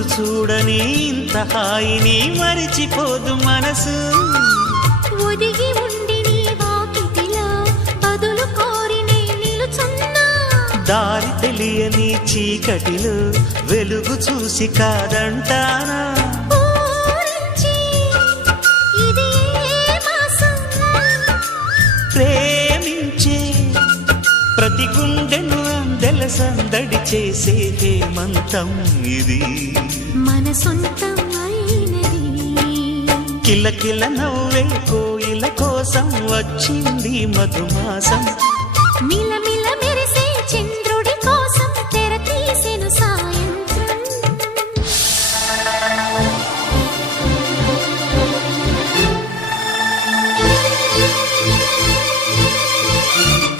రోజు చూడని ఇంత హాయిని మరిచిపోదు మనసు. ఒదిగి ఉండి నీ వాకిటిలో బదులు కోరి నే నిలుచున్నా. దారి తెలియని చీకటిలో వెలుగు చూసి కాదంటానా. ఊరించి ఇది ఏ మాసం? ప్రేమించే ప్రతి గుండెను అందెల సందడి చేసే హేమంతం ఇది. మన సొంతం అయినది. కిలకిల నవ్వే కోయిల కోసం వచ్చింది మధుమాసం. మిలమిల